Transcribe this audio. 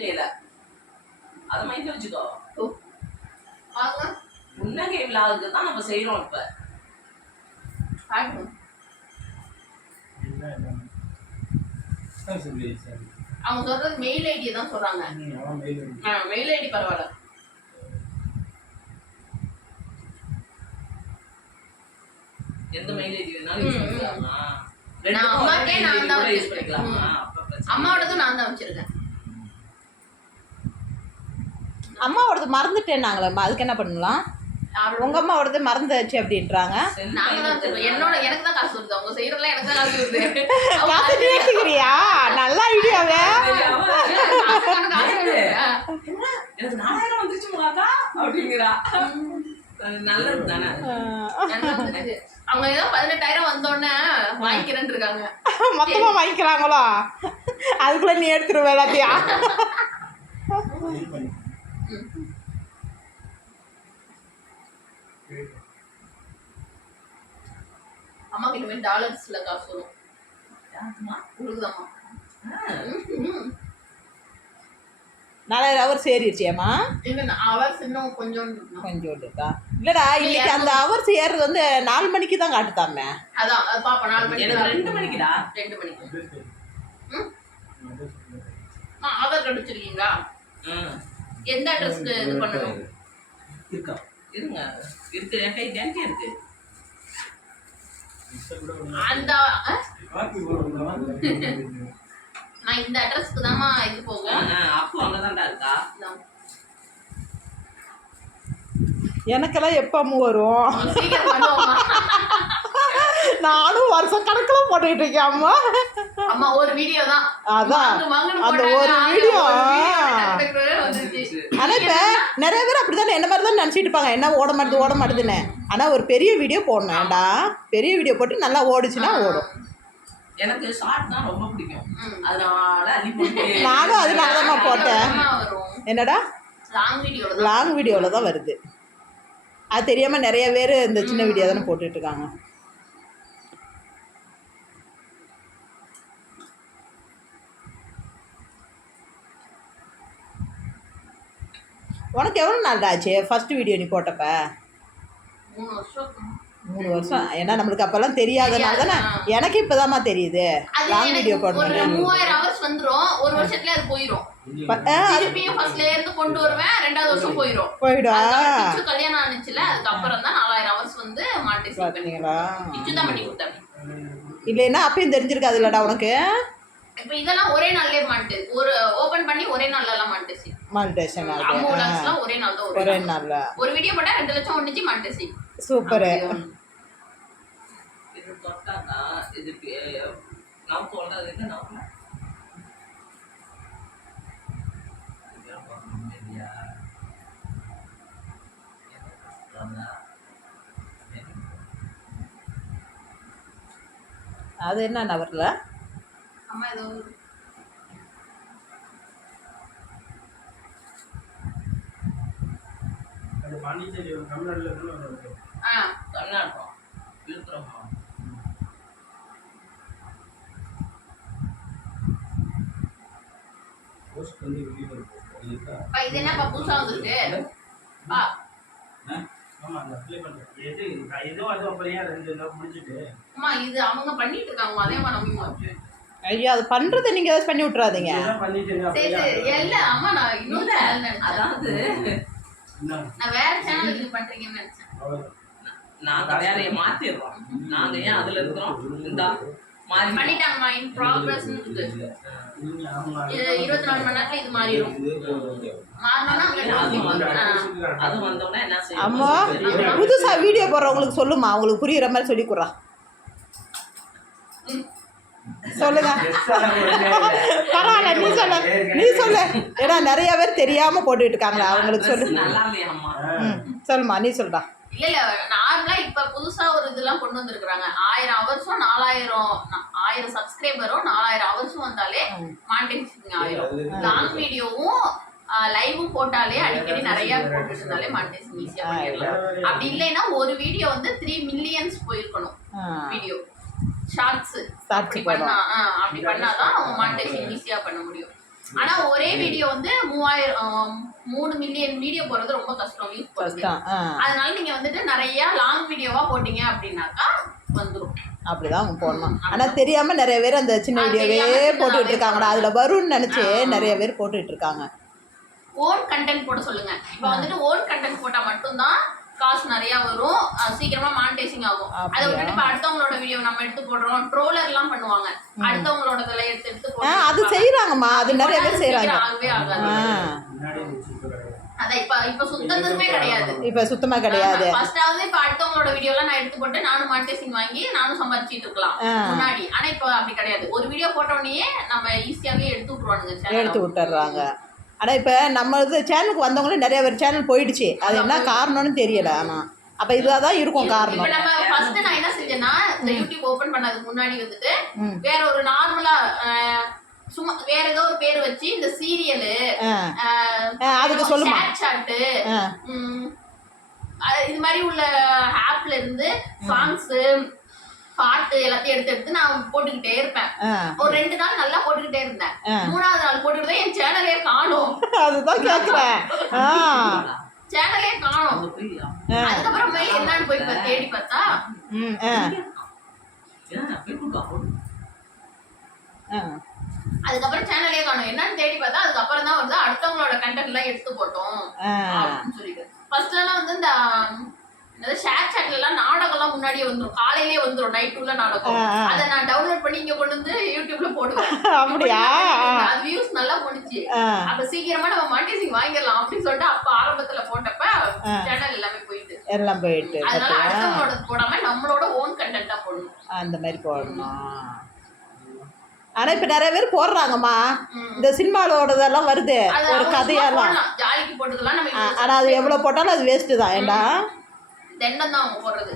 மறந்துட்டேல அத மைண்ட்ல வச்சுக்கோ புன்னகை விழாவுக்கு தான் நம்ம செய்யறோம் இப்ப அவங்க சொல்றது மெயில் ஐடி தான் சொல்றாங்க. மெயில் ஐடி பரவாயில்ல. எந்த மெயில் ஐடி வேணாலும் யூஸ் பண்ணிக்கலாமா? நான் அம்மாக்கே நான் தான் யூஸ் பண்ணிக்கலாமா? அம்மாவோடதும் நான் தான் வச்சிருக்கேன். அம்மாவோடது மறந்துட்டேன் நாங்களே, அதுக்கு என்ன பண்ணலாம்? உங்க அம்மாவோடது மறந்துச்சு அப்படின்றாங்க. என்னோட எனக்கு தான் காசு வருது, அவங்க செய்யறதுல எனக்கு தான் காசு வருது. காசு கேட்குறியா? நல்ல ஐடியாவே. எனக்கு 4000 வந்துருச்சுங்களாக்கா அப்படிங்கிறா. நல்லது தானே. அவங்க ஏதோ 18,000 வந்தோடனே வாங்கிக்கிறேன்னு இருக்காங்க. மொத்தமா வாங்கிக்கிறாங்களோ? அதுக்குள்ள நீ எடுத்துருவ எல்லாத்தையா? அம்மா கிட்ட டாலர்ஸ்ல காசு வரும். உங்களுக்குதாம்மா 4000 ஹவர்ஸ் ஏறிடுச்சியாம்மா? இல்ல ஹவர்ஸ் இன்னும் கொஞ்சோண்டு இருக்கா? இல்லடா, இன்னைக்கு அந்த ஹவர்ஸ் ஏறுறது வந்து 4 மணிக்கு தான் காட்டுதாமே. அதான் அது பாப்பா 4 மணிக்கு. எனக்கு 2 மணிக்குடா. 2 மணிக்கு. ஆதார் கார்டு வச்சிருக்கீங்களா? எந்த அட்ரஸ்க்கு இது பண்ணணும்? இருக்கா? இருங்க. இருக்கு, என் கை கேன்டி இருக்கு. அந்த நான் இந்த அட்ரஸ்க்கு தான்மா இது போகும். அப்போ அங்கதான்டா இருக்கா? எனக்கெல்லாம் எப்போ வரும்? சீக்கிரம் பண்ணுவோமா? நானும் வருஷம் கணக்கில் போட்டுக்கிட்டு இருக்கேன் அம்மா. அம்மா ஒரு வீடியோ தான். அதான் அந்த ஒரு வீடியோ. ஆனால் இப்போ நிறைய பேர் அப்படி தானே என்ன மாதிரி தான் நினச்சிட்டு இருப்பாங்க, என்ன ஓட மாட்டுதுன்னு. ஆனால் ஒரு பெரிய வீடியோ போடணும். ஏண்டா பெரிய வீடியோ போட்டு நல்லா ஓடுச்சுன்னா ஓடும். எனக்கு ஷார்ட் தான் ரொம்ப பிடிக்கும், அதனால அள்ளி போட்டு நானும் அதனால தான் போட்டேன். என்னடா லாங் வீடியோவில் தான் வருது. அது தெரியாமல் நிறைய பேர் இந்த சின்ன வீடியோ தானே போட்டுட்ருக்காங்க. உனக்கு எவ்வளோ நாள் ஆச்சு ஃபர்ஸ்ட் வீடியோ நீ போட்டப்ப? 3 வருஷம். ஏன்னா நம்மளுக்கு அப்பெல்லாம் தெரியாதனால தானே. எனக்கு இப்போதாம்மா தெரியுது லாங் வீடியோ போடுறது. 3000 ஹவர்ஸ் வந்துரும், ஒரு வருஷத்துல அது போயிடும். திருப்பியும் ஃபர்ஸ்ட்ல இருந்து கொண்டு வருவேன், 2வது வருஷம் போயிடும். கிச்சு கல்யாணம் ஆனிச்சுல, அதுக்கு அப்புறம் தான் 4000 ஹவர்ஸ் வந்து மானிடைஸ் பண்ணீங்களா? கிச்சு தான் பண்ணி கொடுத்தாங்க. இல்லைன்னா அப்பயும் தெரிஞ்சிருக்காது இல்லடா உனக்கு. இப்போ இதெல்லாம் ஒரே நாள்லயே மானிடைஸ், ஒரு ஓபன் பண்ணி ஒரே நாள்ல எல்லாம் மானிடைசேஷன் ஆகுது. அமௌண்ட்ஸ்லாம் ஒரே நாள் தான். ஒரே நாள்ல ஒரு வீடியோ போட்டா 2 லட்சம் ஒண்ணுச்சு மானிடைஸ். சூப்பர். இது தொட்டானா இதுக்கு நான் சொல்றது என்ன நான் அது என்ன நவர்ல அம்மா ஏதோ அது பாண்டிச்சேரி தமிழ்நாடுல இருக்கு. தமிழ்நாடு விழுப்புரம் போஸ்ட் வந்து வெளியில இருக்கு. இது என்ன புதுசா வந்துருக்கு? ஆமா அந்த அப்ளை பண்றது ஏதோ அது அப்படியே 2 நாள் முடிச்சிட்டு அம்மா இது அவங்க பண்ணிட்டு இருக்காங்க. அதே மாதிரி நம்ம ஐயோ அது பண்றதை நீங்க ஏதாவது பண்ணி விட்டுறாதீங்க. இல்ல அம்மா நான் இன்னொரு சேனல் நினைச்சேன். அதாவது நான் வேற சேனல் இது பண்றீங்கன்னு நினைச்சேன். நாங்க வேறைய மாத்திடுறோம். நாங்க ஏன் அதுல இருக்கிறோம்? இந்த மாறி பண்ணிட்டாங்கம்மா. இன் ப்ராக்ரஸ் இருக்கு. 24 மணி நேரத்துல இது மாறிடும். அது வந்தோடனே என்ன செய்யும்? அம்மா புதுசா வீடியோ போடுறவங்களுக்கு சொல்லுமா, அவங்களுக்கு புரியுற மாதிரி சொல்லி கொடுறா. சொல்லுங்க. பரவாயில்ல நீ சொல்லு. ஏன்னா நிறைய பேர் தெரியாம போட்டுட்டு இருக்காங்களா, அவங்களுக்கு சொல்லு. நல்லா இல்லையாம்மா? சொல்லுமா நீ சொல்றா. இல்ல நார்மலா இப்ப புதுசா ஒரு இதெல்லாம் கொண்டு வந்திருக்காங்க. 1000 ஹவர்ஸும் 1000 சப்ஸ்கிரைபரும் 4000 ஹவர்ஸும் வந்தாலே மானிடைசேஷன் ஆயிரும். லாங் வீடியோவும் லைவும் போட்டாலே அடிக்கடி நிறைய போட்டுட்டு இருந்தாலே மானிடைசேஷன் ஈஸியா பண்ணிடலாம். அப்படி இல்லைன்னா ஒரு வீடியோ வந்து 3 மில்லியன்ஸ் போயிருக்கணும். வீடியோ ஷார்ட்ஸ் அப்படி பண்ணாதான் அவங்க மானிடைசேஷன் ஈஸியா பண்ண முடியும். ஆனா ஒரே வீடியோ வந்து 3 மில்லியன் வீடியோ போறது ரொம்ப கஷ்டம் யூஸ் பண்ணுறது. கஷ்டம். அதனால நீங்க வந்துட்டு நிறைய லாங் வீடியோவா போட்டீங்க அப்படின்னாக்கா வந்துரும். அப்படிதான் போடணும். ஆனால் தெரியாமல் நிறைய பேர் அந்த சின்ன வீடியோவே போட்டுக்கிட்டு இருக்காங்கடா. அதில் வரும்னு நினச்சி நிறைய பேர் போட்டுக்கிட்டு இருக்காங்க. ஓன் கண்டென்ட் போட சொல்லுங்க. இப்போ வந்துட்டு ஓன் கண்டென்ட் போட்டால் மட்டும்தான் காசு நிறைய வரும், சீக்கிரமா மானிட்டைசிங் ஆகும். அதை விட்டுட்டு இப்போ அடுத்தவங்களோட வீடியோ நம்ம எடுத்து போடுறோம், ட்ரோலர்லாம் பண்ணுவாங்க, அடுத்தவங்களோட இதெல்லாம் எடுத்து அது செய்கிறாங்கம்மா, அது நிறைய பேர் செய்கிறாங்க. ஆகவே ஆகாது. அதான் இப்ப சுத்தமே கிடையாது. இப்ப சுத்தமா கிடையாது. ஃபர்ஸ்டாவது இப்ப அடுத்தவங்களோட வீடியோலாம் நான் எடுத்து போட்டு நானும் மானிட்டைசிங் வாங்கி நானும் சம்பாதிச்சிட்டு இருக்கலாம் முன்னாடி. ஆனா இப்ப அப்படி கிடையாது. ஒரு வீடியோ போட்ட உடனே நம்ம ஈஸியாவே எடுத்து விட்டுருவானுங்க, எடுத்து விட்டுறாங்க. ஆனால் இப்போ நம்ம இது சேனலுக்கு வந்தவங்களும் நிறைய பேர் சேனல் போயிடுச்சு. அது என்ன காரணம்னு தெரியல. ஆனால் அப்போ இதாக தான் இருக்கும் காரணம். இப்போ நம்ம ஃபர்ஸ்ட் நான் என்ன செஞ்சேன்னா, இந்த யூடியூப் ஓப்பன் பண்ணதுக்கு முன்னாடி வந்துட்டு வேற ஒரு நார்மலா சும்மா வேற ஏதோ ஒரு பேர் வச்சு இந்த சீரியலு அதுக்கு சொல்லுமா சாட்டு இது மாதிரி உள்ள ஆப்ல இருந்து சாங்ஸ் பாட்டு எல்லாத்தையும் எடுத்து நான் போட்டுக்கிட்டே இருப்பேன். ஒரு 2 நாள் நல்லா போட்டுக்கிட்டே இருந்தேன். 3ஆவது நாள் போட்டுக்கிட்டே என் சேனலே காணோம். அதுதான் கேக்குறேன். சேனலே காணோம். அதுக்கப்புறம் என்னன்னு போய் தேடி பார்த்தா அதுக்கப்புறம் சேனலே காணும். என்னன்னு தேடி பார்த்தா அதுக்கப்புறம் தான் வந்து அடுத்தவங்களோட கண்டென்ட் எல்லாம் எடுத்து போட்டோம் அப்படின்னு சொல்லிட்டு. ஃபர்ஸ்ட் எல்லாம் வந்து இந்த ஷேர் சாட்ல எல்லாம் நாடகம் எல்லாம் முன்னாடியே வந்துரும், காலையிலேயே வந்துரும், நைட் உள்ள நாடகம். அதை நான் டவுன்லோட் பண்ணி இங்க கொண்டு வந்து யூடியூப்ல போடுவேன். அப்படியா? அது வியூஸ் நல்லா போனுச்சு. அப்ப சீக்கிரமா நம்ம மானிட்டைசிங் வாங்கிடலாம் அப்படின்னு சொல்லிட்டு அப்ப ஆரம்பத்துல போட்டப்ப சேனல் எல்லாமே போயிட்டு அதனால அடுத்தவங்களோட போடாம நம்மளோட ஓன் கண்டென்ட்டா போடணும். அந்த மாதிரி போடணும். ஆனா இப்ப நிறைய பேர் போடுறாங்கம்மா. இந்த சினிமாவோடதெல்லாம் வருது ஒரு கதையெல்லாம், ஜாலிக்கு போட்டுக்கலாம் நம்ம. ஆனா அது எவ்வளவு போட்டாலும் அது வேஸ்ட் தான். ஏண்டா தென்னம் தான் அவங்க போடுறது.